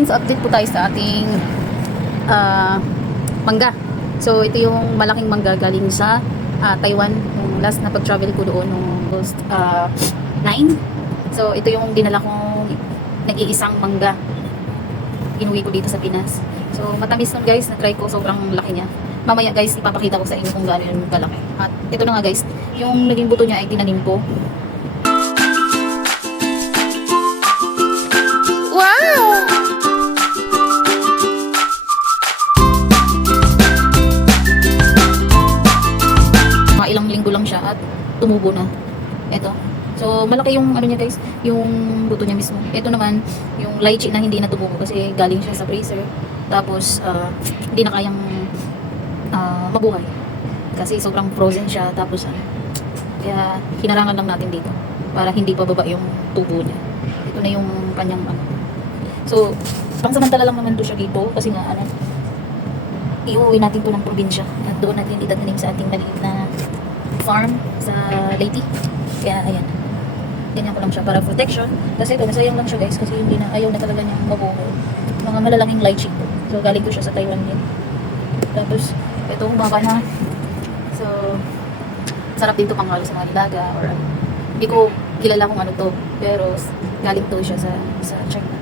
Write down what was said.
morning! So update po tayo sa ating mangga. So ito yung malaking mangga galing sa Taiwan. Yung last na pag-travel ko doon nung August 9. So ito yung dinala kong nag-iisang mangga. Inuwi ko dito sa Pinas. So matamis nun guys, na-try ko, sobrang laki niya. Mamaya guys, ipapakita ko sa inyo kung gaano yung kalaki. At ito na nga guys, yung naging buto niya ay tinanim ko. Ilang linggo lang siya at tumubo na. Ito. So, malaki yung ano niya guys, yung buto niya mismo. Ito naman, yung lychee na hindi na tumubo kasi galing siya sa freezer. Tapos, hindi na kayang mabuhay. Kasi sobrang frozen siya. Tapos, kaya hinarangan lang natin dito para hindi pababa yung tubo niya. Ito na yung kanyang So, pangsamantala lang naman to siya dito kasi nga, iuwi natin to ng probinsya at doon natin itatanim sa ating maliit na farm sa Leyte. Kaya ayan, ganyan ko lang siya para protection. Kasi ito, nasayang lang siya guys kasi hindi na, ayaw na talaga niyang mabuhay. Mga malalanging lychee. So galing ko siya sa Taiwan din. Tapos ito, humaba na. So sarap din to panghalo sa mga nilaga or hindi ko kilala kung ano to, pero galing to siya sa China.